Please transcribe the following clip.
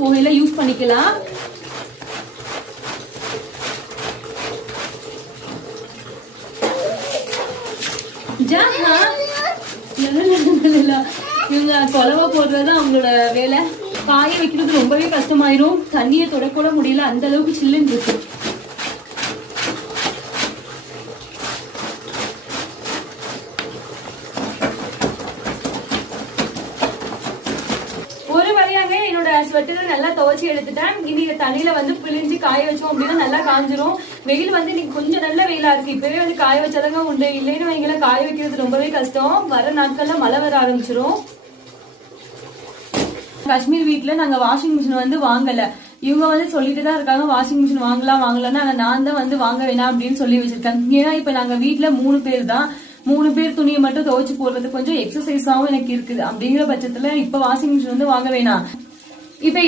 போகையில யூஸ் பண்ணிக்கலாம். இவங்க கொலவா போடுறது அவங்களோட வேலை. காய வைக்கிறது ரொம்பவே கஷ்டமாயிரும். தண்ணியை தொடக்கூட முடியல, அந்த அளவுக்கு சில்லுன்னு இருக்கு. ஒரு வழியாங்க என்னோட ஸ்வெட்டரை நல்லா துவைச்சி எடுத்துட்டேன். இன்னைக்கு தண்ணியில வந்து பிழிஞ்சு காய வச்சோம் அப்படின்னா நல்லா காஞ்சிரும். வெயில் வந்து இன்னைக்கு கொஞ்சம் நல்ல வெயிலா இருக்கு. இப்பவே வந்து காய வச்சாதாங்க உண்டு. இல்லைன்னு வைங்கள காய வைக்கிறது ரொம்பவே கஷ்டம். வர நாட்கள்ல மழை வர ஆரம்பிச்சிரும். காஷ்மீர் வீட்டுல நாங்க வாஷிங் மிஷின் வந்து வாங்கல. இவங்க வந்து சொல்லிட்டு தான் இருக்காங்க வாஷிங் மிஷின் வாங்கலாம்னு. ஆனா நான் தான் வந்து வாங்க வேணாம் அப்படின்னு சொல்லி வச்சிருக்கேன். ஏன்னா இப்ப நாங்க வீட்டுல 3 பேர் தான். 3 பேர் துணியை மட்டும் துவைச்சு போடுறது கொஞ்சம் எக்ஸசைஸாவும் எனக்கு இருக்குது. அப்படிங்கிற பட்சத்துல இப்ப வாஷிங் மிஷின் வந்து வாங்க வேணாம். இப்ப